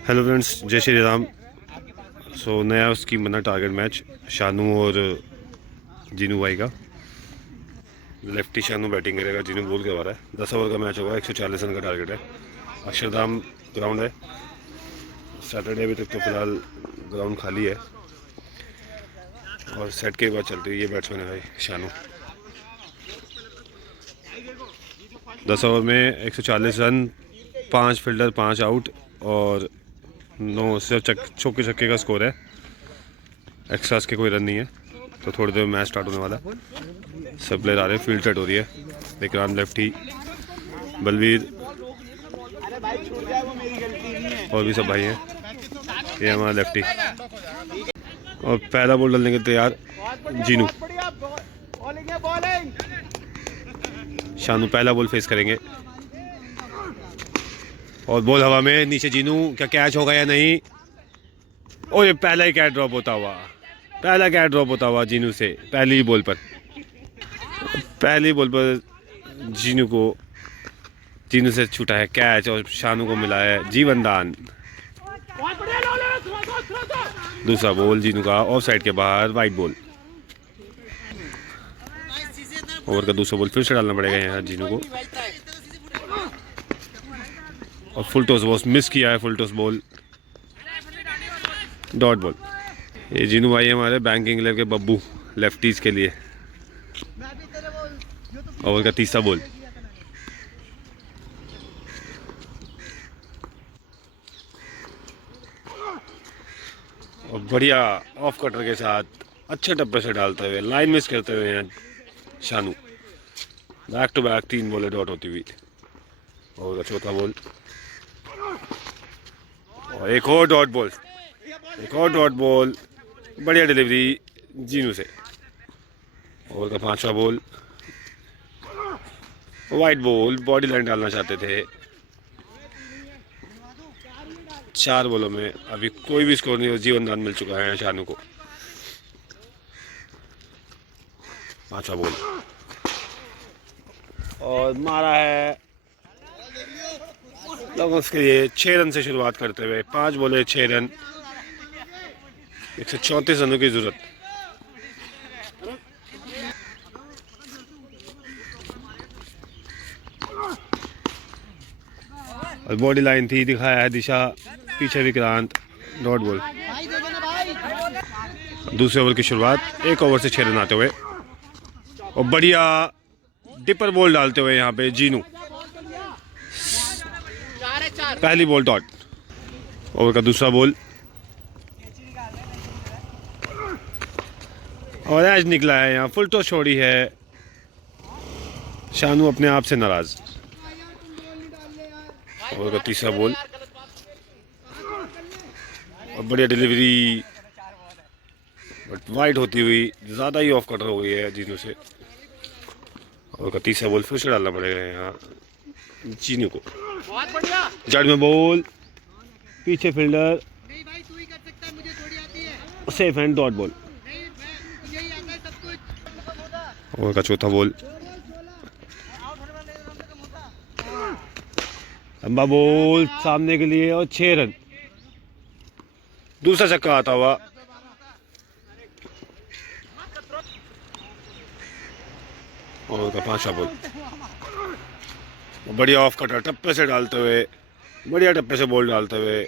Hello friends, जय श्री राम। नया scheme बना टारगेट मैच शानू और जीनू भाई का। लेफ्टी शानू बैटिंग करेगा, जीनू बॉल करवा रहा है। 10 ओवर का मैच होगा, 140 रन का टारगेट है। अक्षरधाम ग्राउंड है। सैटरडे अभी तक तो फिलहाल ग्राउंड खाली है और सेट के बाद चलती है। ये बैट्समैन है भाई शानू। 10 ओवर में 140 रन, 5 फील्डर 5 आउट और 9 से चौके छक्के का स्कोर है। एक्स्ट्रास के कोई रन नहीं है। तो थोड़ी देर में मैच स्टार्ट होने वाला है। सब प्लेयर आ रहे हैं, फील्ड सेट हो रही है। विक्रांत लेफ्टी, बलवीर और भी सब भाई हैं। ये हमारा लेफ्टी और पहला बॉल डालने के तैयार जीनू। शानू पहला बॉल फेस करेंगे और बॉल हवा में नीचे। जीनू क्या कैच होगा या नहीं? और ये पहला ही कैच ड्रॉप होता हुआ, पहला कैच ड्रॉप होता हुआ जीनू से पहली बॉल पर। पहली बॉल पर जीनू से छूटा है कैच और शानू को मिला है जीवन दान। दूसरा बॉल जीनू का ऑफ साइड के बाहर, वाइट बॉल। ओवर का दूसरा बॉल फिर से डालना पड़ेगा यहाँ जीनू को। और फुल टॉस बॉल मिस किया है, full toss ball, dot ball. ये जीनू भाई हमारे बैंक इंग्लैंड के बब्बू लेफ्टीज के लिए। ओवर का तीसरा बॉल। और बढ़िया ऑफ कटर के साथ अच्छे टप्पे से डालते हुए, लाइन मिस करते हुए हैं शानू। बैक टू बैक 3 बॉलें डॉट होती हुई। और चौथा बॉल और एक और डॉट बॉल, एक और डॉट बॉल। बढ़िया डिलीवरी जीनू से। ओवर का 5वां ball, wide ball. Body line डालना चाहते थे। 4 बॉलों में अभी कोई भी स्कोर नहीं, जीवन दान मिल चुका है शानू को। 5वां बॉल और मारा है लोगों के लिए 6 रन से शुरुआत करते हुए। 5 बॉले 6 रन, 134 रनों की जरूरत। और बॉडी लाइन थी, दिखाया है दिशा, पीछे विक्रांत, डॉट बॉल। दूसरे ओवर की शुरुआत 1 ओवर से 6 रन आते हुए और बढ़िया डिपर बॉल डालते हुए यहाँ पे जीनू। पहली बॉल डॉट। ओवर का दूसरा बॉल और एज निकला है यहाँ, फुल टॉस छोड़ी है। शानू अपने आप से नाराज। ओवर का तीसरा बॉल और बढ़िया डिलीवरी, बट वाइड होती हुई ज़्यादा ही ऑफ कटर हो गई है जीनू से। और का तीसरा बॉल फिर से डालना पड़ेगा यहाँ जीनू को। जड़ में बॉल, पीछे fielder, safe hand, dot ball. Over का चौथा बॉल, लंबा बॉल सामने के लिए और 6 रन। दूसरा छक्का आता हुआ। ओवर का 5वां बॉल, बढ़िया ऑफ कटर टप्पे से डालते हुए, बढ़िया टप्पे से बॉल डालते हुए।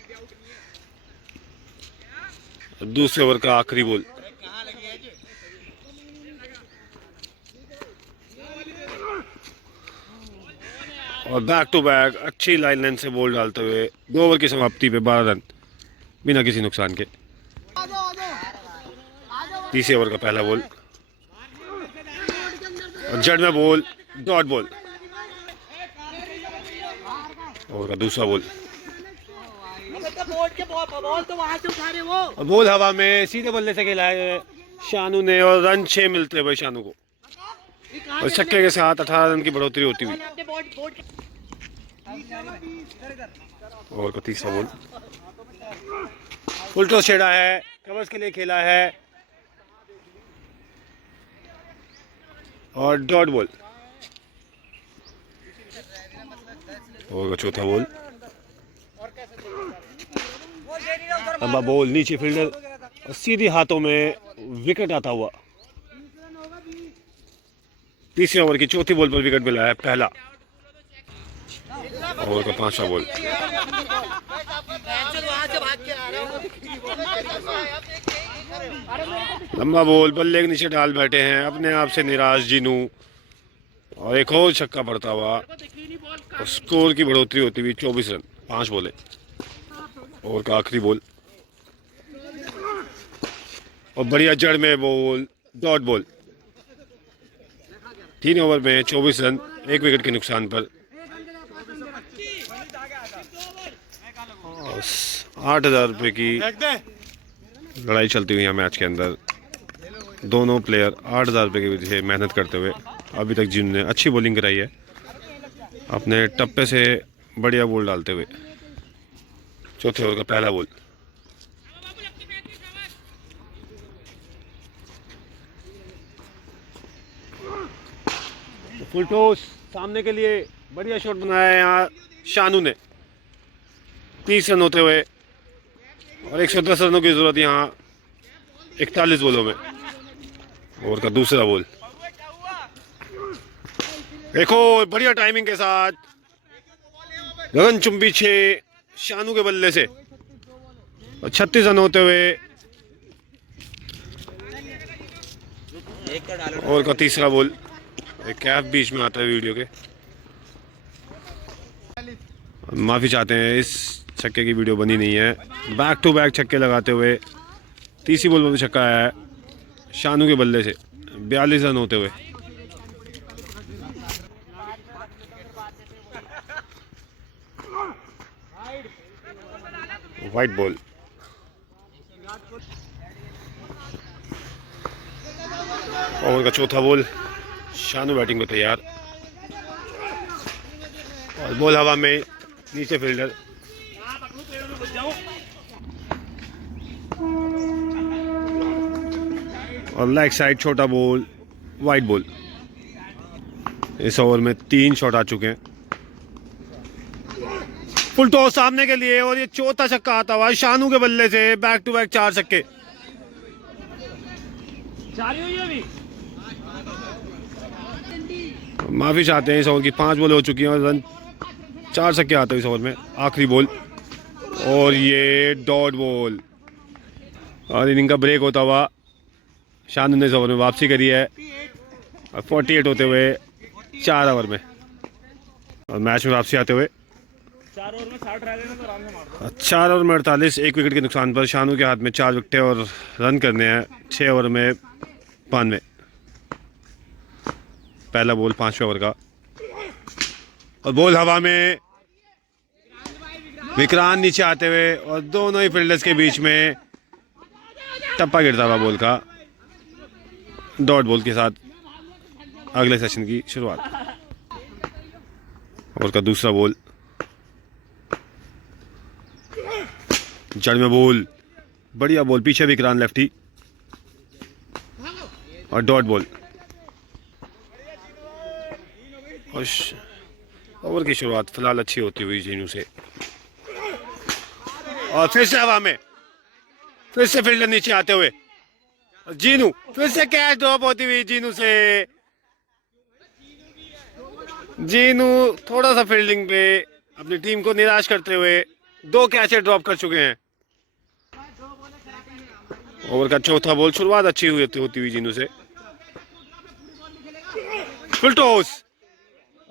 दूसरे ओवर का आखिरी बॉल और बैक टू बैक अच्छी लाइन से बॉल डालते हुए 2 ओवर की समाप्ति पे 12 रन बिना किसी नुकसान के। तीसरे ओवर का पहला बॉल और जड़ में बॉल, डॉट बॉल। ओवर का दूसरा बॉल और बॉल हवा में सीधे बल्ले से खेला है शानू ने और रन 6 मिलते हुए शानू को। और छक्के के साथ 18 रन की बढ़ोतरी होती हुई। ओवर का तीसरा बॉल फुल टॉस छेड़ा है, कवर्स के लिए खेला है और डॉट बॉल। ओवर का चौथा बॉल लंबा बॉल, नीचे फील्डर और सीधी हाथों में विकेट आता हुआ। तीसरे ओवर की चौथी बॉल पर विकेट मिला है पहला। ओवर का 5वां बॉल। लंबा बॉल, बल्ले के नीचे डाल बैठे हैं अपने आप से निराश जीनू, और एक और छक्का पड़ता हुआ और स्कोर की बढ़ोतरी होती हुई 24 रन, 5 बॉले। ओवर का आखिरी बॉल और बढ़िया जड़ में बॉल, डॉट बॉल। 3 ओवर में 24 रन, 1 विकेट के नुकसान पर। 8,000 रुपये की लड़ाई चलती हुई है मैच के अंदर। दोनों प्लेयर 8,000 रुपये की वजह से मेहनत करते हुए अभी तक जिन्होंने अच्छी बॉलिंग कराई है, अपने टप्पे से बढ़िया बॉल डालते हुए। चौथे ओवर का पहला बॉल। फुल टॉस सामने के लिए बढ़िया शॉट बनाया है यहाँ शानू ने। 30 रन होते हुए और 110 रनों की जरूरत यहाँ 41 बॉलों में। ओवर का दूसरा बॉल। देखो बढ़िया टाइमिंग के साथ गगन चुंबी 6 शानू के बल्ले से और 36 रन होते हुए। ओवर का तीसरा बॉल। एक कैप बीच में आता है वीडियो के, माफी चाहते हैं, इस छक्के की वीडियो बनी नहीं है। बैक टू बैक छक्के लगाते हुए तीसरी बॉल पर छक्का आया है शानू के बल्ले से 42 रन होते हुए। White ball. ओवर का चौथा बॉल। शानू बैटिंग में तैयार और बॉल हवा में, नीचे फील्डर। और लेग साइड छोटा बॉल, वाइड बॉल। इस ओवर में 3 शॉट आ चुके हैं। फुल टॉस सामने के लिए और ये चौथा छक्का आता हुआ शानू के बल्ले से। बैक टू बैक 4 छक्के। माफी चाहते हैं, इस ओवर की 5 बॉल हो चुकी हैं और रन 4 छक्के आते हैं इस ओवर में। आखिरी बॉल और ये डॉट बॉल और इनिंग का ब्रेक होता हुआ शानू ने इस ओवर में वापसी करी है और 48 होते हुए 4 ओवर में और मैच में वापसी आते हुए 4 ओवर में 60 रह गए तो आराम से मार दो। 4 ओवर में 48, 1 विकेट के नुकसान पर। शानू के हाथ में 4 विकेटें और रन करने हैं 6 ओवर में 92। पहला बॉल 5वें ओवर का और बॉल हवा में, विक्रांत नीचे आते हुए और दोनों ही फील्डर्स के बीच में टप्पा गिरता हुआ बॉल का। डॉट बॉल के साथ अगले सेशन की शुरुआत। ओवर का दूसरा बॉल। जड़ में बॉल, बढ़िया बॉल, पीछे विक्रांत लेफ्टी और डॉट बॉल। और ओवर की शुरुआत फिलहाल अच्छी होती हुई जीनू से और फिर से हवा में, फिर से फील्डर नीचे आते हुए जीनू, फिर से कैच ड्रॉप होती हुई जीनू से। जीनू थोड़ा सा फील्डिंग पे अपनी टीम को निराश करते हुए 2 कैच ड्रॉप कर चुके हैं। ओवर का चौथा बॉल। शुरुआत अच्छी होती हुई जीनू से। फुल टॉस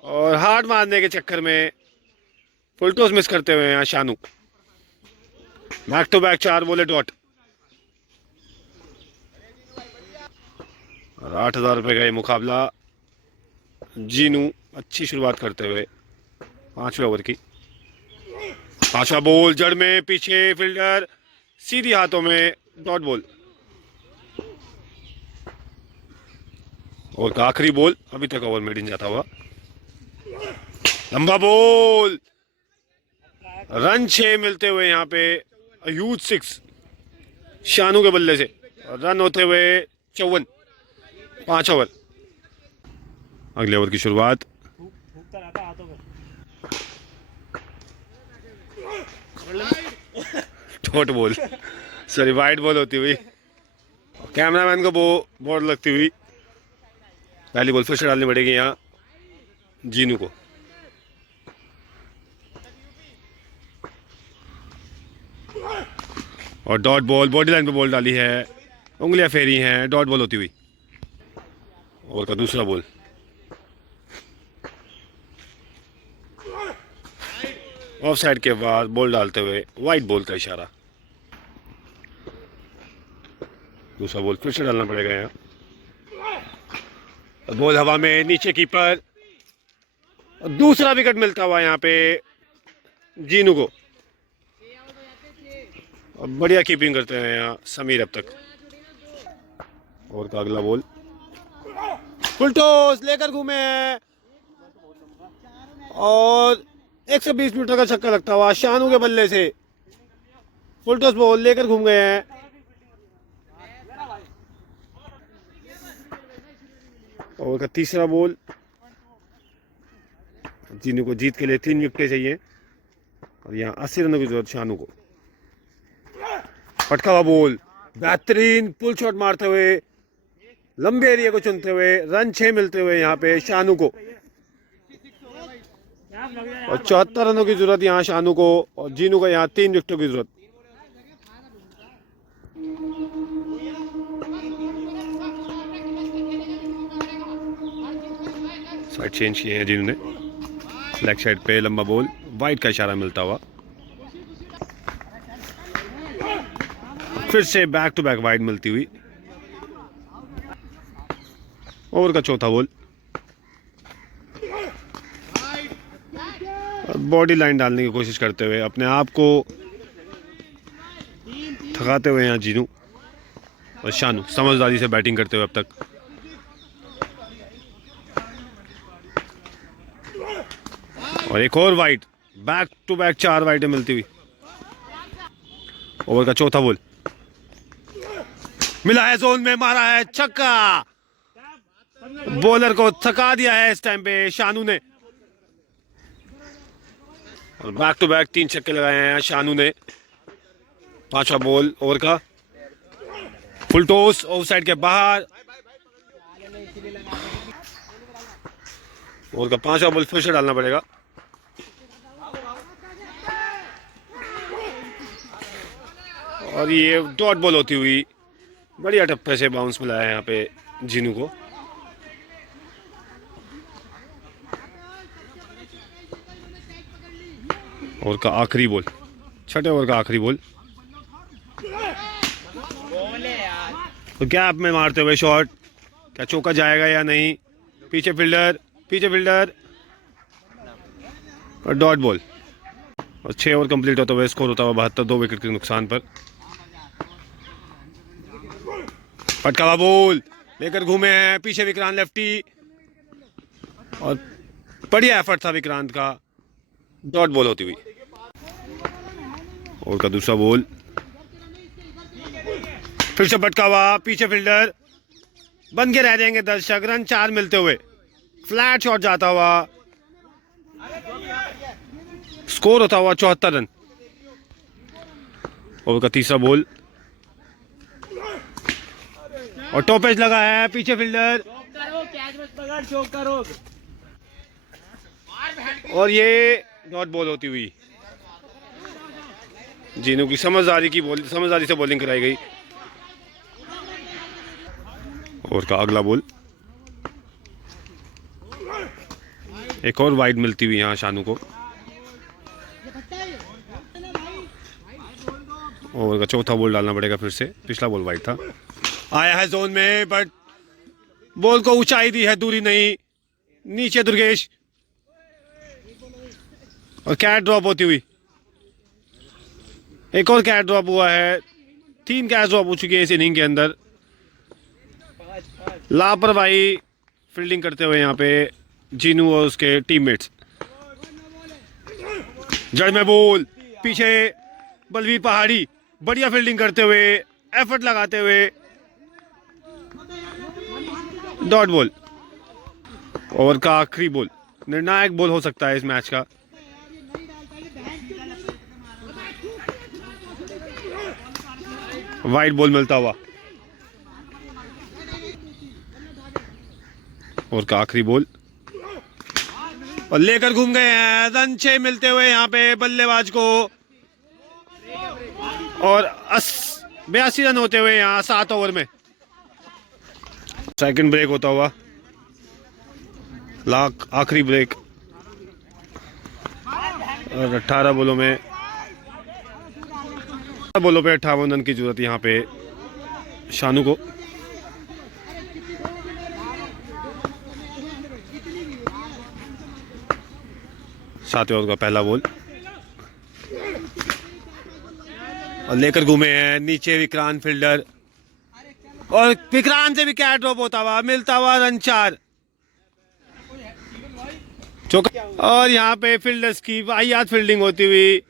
और हार्ड मारने के चक्कर में फुल टॉस मिस करते हुए यहाँ शानू। बैक टू बैक 4 बॉले डॉट और 8,000 रुपये का ये मुकाबला। जीनू अच्छी शुरुआत करते हुए 5वें ओवर की। 5वां बॉल, जड़ में, पीछे फील्डर, सीधी हाथों में, डॉट बॉल। और का आखिरी बॉल, अभी तक ओवर मेड इन जाता हुआ। लंबा बॉल, रन 6 मिलते हुए यहाँ पे ह्यूज 6 शानू के बल्ले से। रन होते हुए 54। 5 ओवर। अगले ओवर की शुरुआत। Dot ball, sorry white ball होती हुई। कैमरामैन को बॉल लगती हुई। पहली बॉल फिर से डालनी पड़ेगी यहाँ जीनू को। और डॉट बॉल, बॉडी लाइन पे बॉल डाली है, उंगलियां फेरी हैं, डॉट बॉल होती हुई। ओवर का दूसरा बॉल, ऑफ साइड के बाद बॉल डालते हुए वाइट बॉल का इशारा। दूसरा बॉल फिर से डालना पड़ेगा यहाँ। बॉल हवा में, नीचे कीपर। दूसरा विकेट मिलता हुआ यहाँ पे जीनू को। और बढ़िया कीपिंग करते हैं यहाँ समीर अब तक। और का अगला बॉल, फुल टॉस लेकर घूमे हैं और 120 मीटर का छक्का लगता हुआ शानू के बल्ले से। फुल टॉस बॉल लेकर घूम गए हैं। ओवर का तीसरा बॉल, जीनू को जीत के लिए 3 विकेटें चाहिए और यहाँ 80 रनों की जरूरत शानू को। पटका हुआ बॉल, बेहतरीन पुल शॉट मारते हुए, लंबे एरिया को चुनते हुए रन 6 मिलते हुए यहाँ पे शानू को। और 74 रनों की जरूरत यहाँ शानू को और जीनू को यहाँ 3 विकेटों की जरूरत। साइड चेंज किए हैं जीनू ने। लेग साइड पे लंबा बॉल, वाइट का इशारा मिलता हुआ। फिर से बैक टू बैक वाइड मिलती हुई। ओवर का चौथा बॉल, बॉडी लाइन डालने की कोशिश करते हुए, अपने आप को थकाते हुए यहाँ जीनू और शानू समझदारी से बैटिंग करते हुए अब तक। और एक और वाइड, बैक टू बैक 4 वाइडें मिलती हुई। ओवर का चौथा बॉल, मिला है जोन में, मारा है छक्का। बॉलर को थका दिया है इस टाइम पे शानू ने। और बैक टू बैक 3 छक्के लगाए हैं शानू ने। 5वां बॉल ओवर का, फुल टॉस ऑफ साइड के बाहर। ओवर का 5वां बॉल फिर से डालना पड़ेगा। और ये डॉट बॉल होती हुई बढ़िया टप्पे से बाउंस मिला है यहाँ पे जीनू को। ओवर का आखिरी बॉल, छठे ओवर का आखिरी बॉल। तो गैप में मारते हुए शॉट, क्या चौका जाएगा या नहीं। पीछे फील्डर और डॉट बॉल। और 6 ओवर कंप्लीट होता हुआ स्कोर होता हुआ 72, 2 विकेट के नुकसान पर। पटका बॉल लेकर घूमे हैं, पीछे विक्रांत लेफ्टी और बढ़िया एफर्ट था विक्रांत का। डॉट बॉल होती हुई। और का दूसरा बॉल, फिर से पटका हुआ, पीछे फील्डर, बन के रह जाएंगे दर्शक। रन 4 मिलते हुए फ्लैट शॉट जाता हुआ, स्कोर होता हुआ 74 रन। ओवर का तीसरा बॉल और टॉपेज लगा है, पीछे फील्डर और ये डॉट बॉल होती हुई। जीनू की समझदारी से बॉलिंग कराई गई। और का अगला बॉल, एक और वाइड मिलती हुई यहाँ शानू को। ओवर का चौथा बॉल डालना पड़ेगा फिर से, पिछला बॉल वाइड था। आया है जोन में बट बॉल को ऊंचाई दी है, दूरी नहीं। नीचे दुर्गेश और कैच ड्रॉप होती हुई। एक और कैच ड्रॉप हुआ है, 3 कैच ड्रॉप हो चुकी है इस इनिंग के अंदर। लापरवाही फील्डिंग करते हुए यहाँ पे जीनू और उसके टीममेट्स। जड़ में बॉल, पीछे बलवीर पहाड़ी बढ़िया फील्डिंग करते हुए, एफर्ट लगाते हुए डॉट बॉल। ओवर का आखिरी बॉल निर्णायक बॉल हो सकता है इस मैच का। वाइट बॉल मिलता हुआ, ओवर का आखिरी बॉल और लेकर घूम गए हैं। रन 6 मिलते हुए यहाँ पे बल्लेबाज को और 82 रन होते हुए यहाँ 7 ओवर में। सेकंड ब्रेक होता हुआ, आखिरी ब्रेक और 18 बॉलों में 58 रन की जरूरत यहाँ पे शानू को। सातवें ओवर का पहला बॉल और लेकर घूमे हैं नीचे विक्रांत फील्डर और विक्रांत से भी कैच ड्रॉप होता हुआ, मिलता हुआ रन 4 चौका। और यहाँ पे फील्डर्स की वाहियात फील्डिंग होती हुई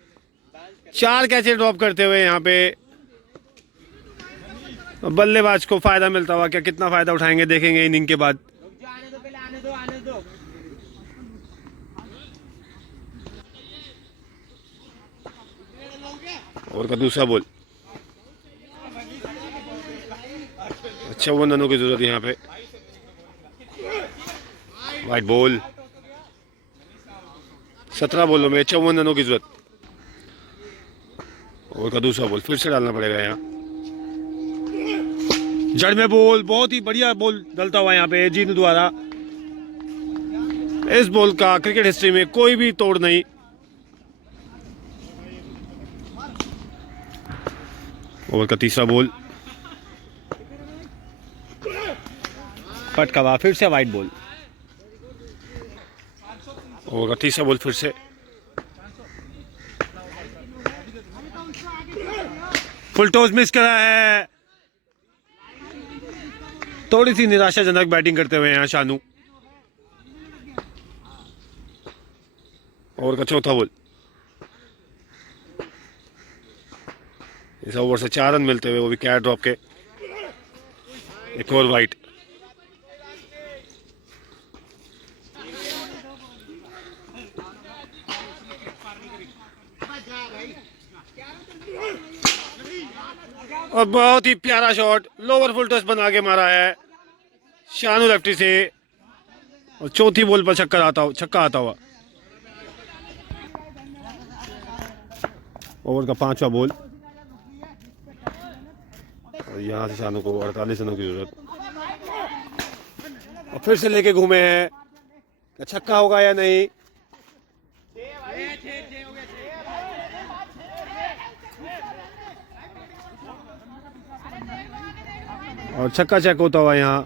4 कैचे ड्रॉप करते हुए यहाँ पे बल्लेबाज को फायदा मिलता हुआ। क्या कितना फायदा उठाएंगे देखेंगे इनिंग के बाद। ओवर का दूसरा बॉल, 54 रनों की जरूरत है यहाँ पे। वाइट बॉल, 17 बॉलों में 54 रनों की जरूरत। ओवर का दूसरा बॉल फिर से डालना पड़ेगा यहाँ। जड़ में बॉल, बहुत ही बढ़िया बॉल डलता हुआ यहाँ पे जीनू द्वारा। इस बॉल का क्रिकेट हिस्ट्री में कोई भी तोड़ नहीं। ओवर का तीसरा बॉल पटका हुआ, फिर से वाइट बॉल। ओवर का तीसरा बॉल फिर से फुल टॉस मिस करा है। थोड़ी सी निराशाजनक बैटिंग करते हुए यहाँ शानू। ओवर का चौथा बॉल, इस ओवर से 4 रन मिलते हुए वो भी कैच ड्रॉप के। एक और वाइट। और बहुत ही प्यारा शॉट लोअर फुल टॉस बना के मारा है शानू लेफ्टी से और चौथी बॉल पर छक्का आता हुआ। ओवर का 5वां बॉल और यहाँ से शानू को 48 रनों की जरूरत। और फिर से लेके घूमे हैं, क्या छक्का होगा या नहीं। और छक्का चेक होता हुआ यहाँ।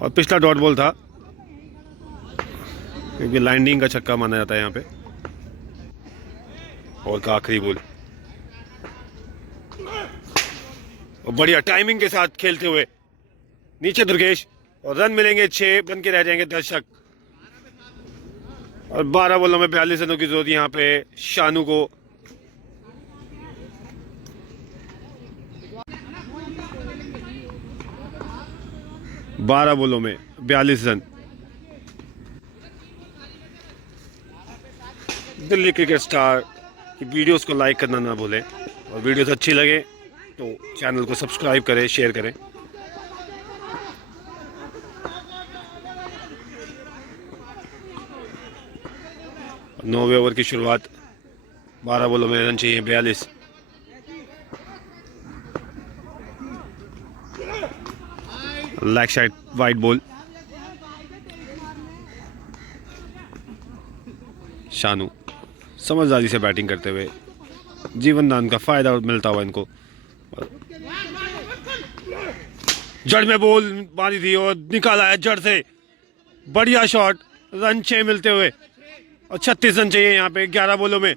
और पिछला डॉट बॉल था क्योंकि लैंडिंग का छक्का माना जाता है यहाँ पे। और का आखिरी बॉल और बढ़िया टाइमिंग के साथ खेलते हुए नीचे दुर्गेश और रन मिलेंगे 6, बन के रह जाएंगे दर्शक। और 12 बॉलों में 42 रनों की जरूरत यहाँ पे शानू को। बारह बॉलों में 42 रन। दिल्ली क्रिकेट स्टार की वीडियोस को लाइक करना ना भूलें और वीडियोस अच्छी लगे तो चैनल को सब्सक्राइब करें, शेयर करें। नौवें ओवर की शुरुआत, 12 बॉलों में रन चाहिए 42। Leg side wide ball, Shanu समझदारी से बैटिंग करते हुए जीवन दान का फायदा मिलता हुआ इनको। जड़ में बॉल मारी थी और निकाला है जड़ से, बढ़िया शॉट। रन 6 मिलते हुए और 36 रन चाहिए यहाँ पे 11 बॉलों में।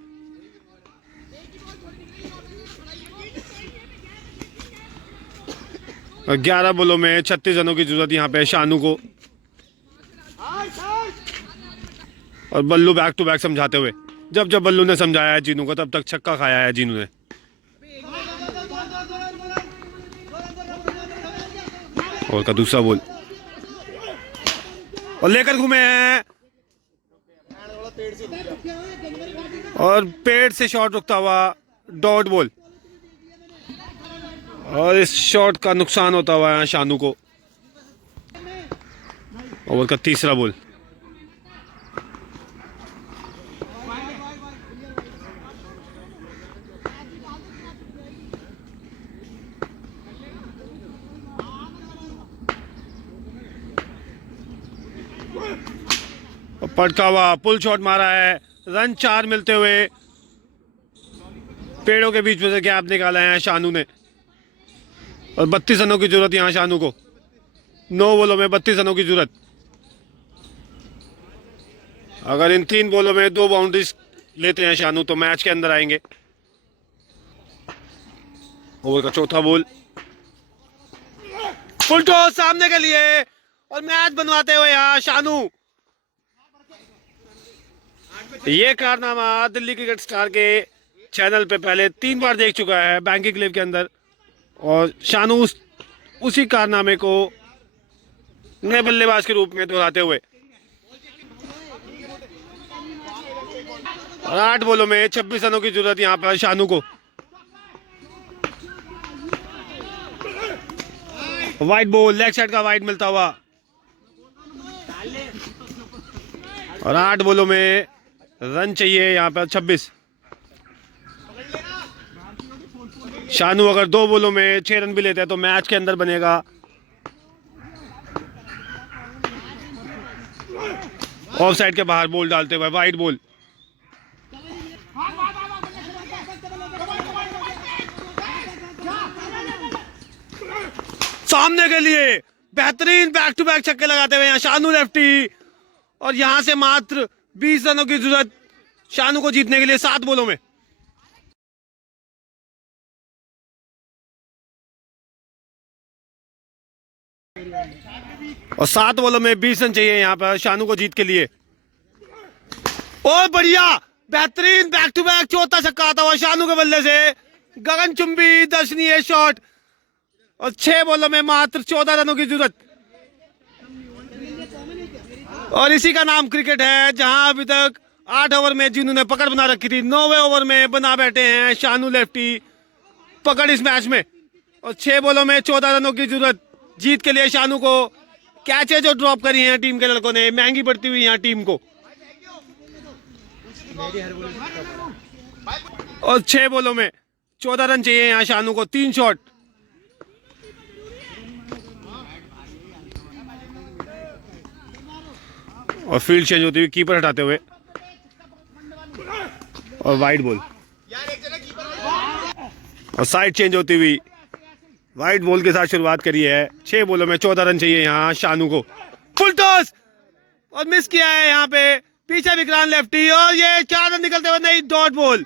और 11 बॉलों में 36 रनों की जरूरत यहाँ पे शानू को। और बल्लू बैक टू बैक समझाते हुए, जब जब बल्लू ने समझाया है जीनू को तब तक छक्का खाया है जीनू ने। और का दूसरा बॉल और लेकर घूमे हैं और पेड़ से शॉट रुकता हुआ डॉट बॉल, और इस शॉट का नुकसान होता हुआ यहाँ शानू को। ओवर का तीसरा बॉल, पटका हुआ पुल शॉट मारा है, रन 4 मिलते हुए पेड़ों के बीच में से गैप निकाला है शानू ने, और 32 रनों की जरूरत यहाँ शानू को। 9 बॉलों में 32 रनों की जरूरत। अगर इन 3 बॉलों में 2 बाउंड्रीज लेते हैं शानू तो मैच के अंदर आएंगे। ओवर का चौथा बॉल, फुल टॉस सामने के लिए, और मैच बनवाते हुए यहाँ शानू। ये कारनामा दिल्ली क्रिकेट स्टार के चैनल पे पहले 3 बार देख चुका है बैंकिंग लिव के अंदर, और शानू उसी कारनामे को नए बल्लेबाज के रूप में दोहराते हुए। और 8 बॉलों में 26 रनों की जरूरत यहाँ पर शानू को। वाइड बॉल, लेग साइड का वाइड मिलता हुआ, और 8 बॉलों में रन चाहिए यहाँ पर 26। शानू अगर 2 बॉलों में 6 रन भी लेते हैं तो मैच के अंदर बनेगा। ऑफ साइड के बाहर बॉल डालते हुए वाइड बॉल, सामने के लिए बेहतरीन बैक टू बैक छक्के लगाते हुए यहाँ शानू लेफ्टी, और यहां से मात्र 20 रनों की जरूरत शानू को जीतने के लिए 7 बॉलों में। और 7 बॉलों में 20 रन चाहिए यहां पर शानू को जीत के लिए। और बढ़िया बेहतरीन बैक टू बैक चौथा छक्का आता हुआ शानू के बल्ले से, गगनचुंबी दर्शनीय शॉट, और 6 बॉलों में मात्र 14 रनों की जरूरत। और इसी का नाम क्रिकेट है, जहां अभी तक 8 ओवर में जिन्होंने पकड़ बना रखी थी, 9वें ओवर में बना बैठे हैं शानू लेफ्टी पकड़ इस मैच में। और 6 बॉलों में 14 रनों की जरूरत जीत के लिए शानू को। कैचे जो ड्रॉप करी हैं टीम के लड़कों ने, महंगी पड़ती हुई यहाँ टीम को। और 6 बॉलों में 14 रन चाहिए यहाँ शानू को, 3 शॉट। और फील्ड चेंज होती हुई कीपर हटाते हुए, और वाइड बॉल, और साइड चेंज होती हुई वाइड बॉल के साथ शुरुआत करी है। 6 बॉलों में 14 रन चाहिए यहाँ शानू को। फुल टॉस, और मिस किया है यहाँ पे पीछे विक्रांत लेफ्टी, और ये 4 रन निकलते हुए नहीं, डॉट बॉल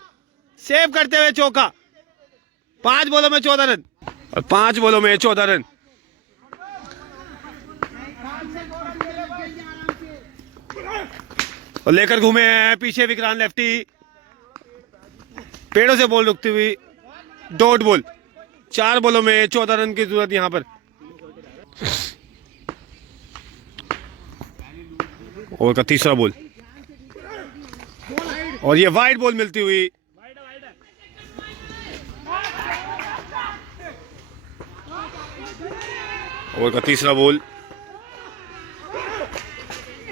सेव करते हुए चौका। 5 बॉलों में 14 रन, और 5 बॉलों में 14 रन। और लेकर घूमे हैं पीछे विक्रांत लेफ्टी, पेड़ों से बॉल रुकती हुई डॉट बॉल। 4 बॉलों में 14 रन की जरूरत यहां पर। ओवर का तीसरा बॉल, और ये वाइड बॉल मिलती हुई। ओवर का तीसरा बॉल,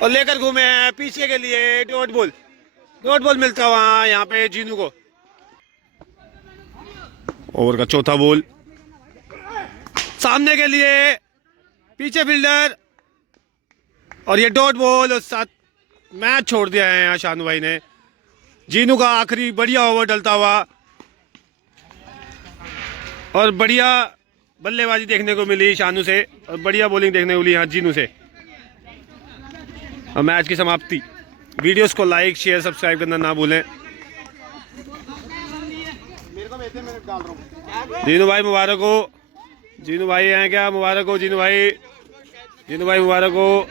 और लेकर घूमे हैं पीछे के लिए डॉट बॉल। डॉट बॉल मिलता हुआ यहाँ पे जीनू को। ओवर का चौथा बॉल, सामने के लिए पीछे फील्डर, और ये डॉट बॉल, और साथ मैच छोड़ दिया है यहाँ शानू भाई ने। जीनू का आखिरी बढ़िया ओवर डलता हुआ, और बढ़िया बल्लेबाजी देखने को मिली शानू से, और बढ़िया बॉलिंग देखने को मिली यहाँ जीनू से। और मैच की समाप्ति। वीडियोस को लाइक शेयर सब्सक्राइब करना ना भूलें। जीनू भाई मुबारक हो, जीनू भाई हैं क्या? मुबारक हो जीनू भाई, जीनू भाई मुबारक हो।